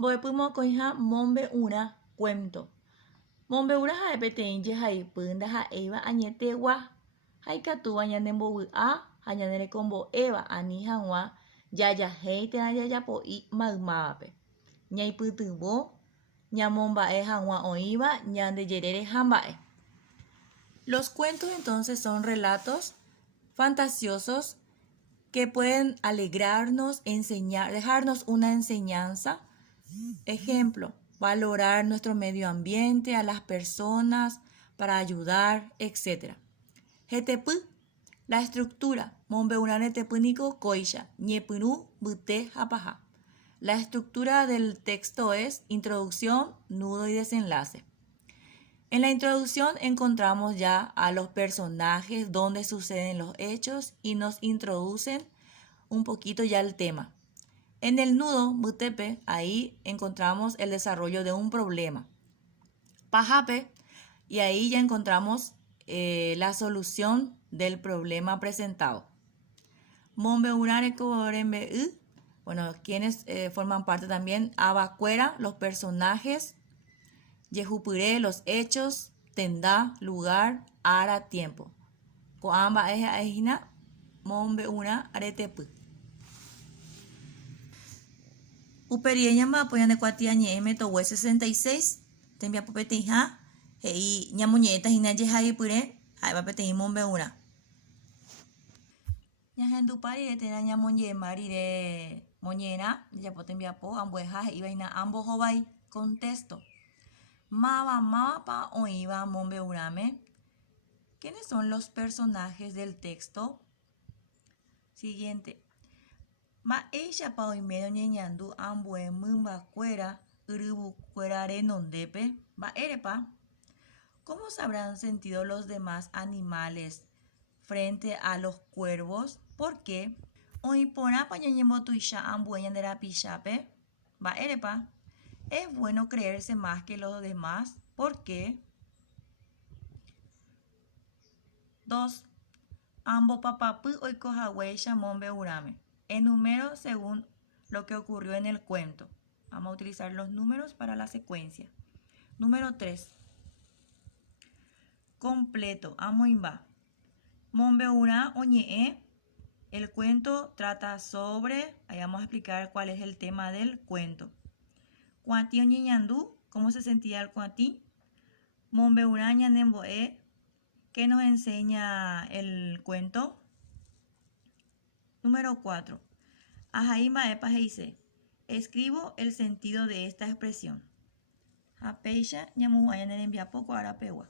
Mbo'epymo koiha mombe'urã cuento. Mombe'urã ha'epeteĩ jehaipy ndaha'éiva añetegua ha ikatúva ñanembovy'a ha ñanerekombo'éva ani hag̃ua jajahéi térã jajapo'i maymávape. Ñaipytyvõ ñamomba'e hag̃ua oĩva ñandejere ha mba'e. Los cuentos entonces son relatos fantasiosos que pueden alegrarnos, enseñar, dejarnos una enseñanza. Ejemplo, valorar nuestro medio ambiente, a las personas, para ayudar, etc. Hetepy, la estructura. Mombe'urã netepýniko koicha, ñepyrũ, mbyte ha paha. La estructura del texto es introducción, nudo y desenlace. En la introducción encontramos ya a los personajes, donde suceden los hechos y nos introducen un poquito ya el tema. En el nudo, mbytépe, ahí encontramos el desarrollo de un problema. Pahápe, y ahí ya encontramos la solución del problema presentado. Mombe'urã rekorembe'y, bueno, quienes forman parte también, avakuéra, los personajes, jehupyre, los hechos, tenda, lugar, ára, tiempo. Ko'ã mba'e ha'ehína mombe'urã retepy. Uperie ñamba'apo ñandekuatia ñe'ẽme togue 66, tembiapo peteĩha, he'i ñamoñe'ẽtahína jehaipyre, ha'éva peteĩ mombe'urã. Ñahendupa rire térã ñamoñe'ẽmba rire moñe'ẽrã, jajapo tembiapo ambueha he'ívaina ambohovái, contexto. Mávapa oĩva mombe'uráme. ¿Quiénes son los personajes del texto? Siguiente. Mba'éichapa oime oñeñandu ambue mymbakuéra yryvukuéra renondépe. Mba'érepa. ¿Cómo se habrán sentido los demás animales frente a los cuervos? ¿Por qué? Oĩporãpa ñañembotuicha ambue ñanderapichápe. Mba'érepa. Es bueno creerse más que los demás. ¿Por qué? 2. Ambopapapy oikohaguéicha mombe'uráme. Enumero según lo que ocurrió en el cuento. Vamos a utilizar los números para la secuencia. Número 3. Completo. Amoimba. Mombe'urã oñe'ẽ. El cuento trata sobre, ahí vamos a explicar cuál es el tema del cuento. Kuatĩ oñeñandu, ¿cómo se sentía el kuatĩ? Mombe'urã ñanembo'e, ¿qué nos enseña el cuento? Número 4. Ahai mba'épa he'ise. Escribo el sentido de esta expresión. Ha péicha ñamohu'ã ñanerembiapo ko'ára pegua.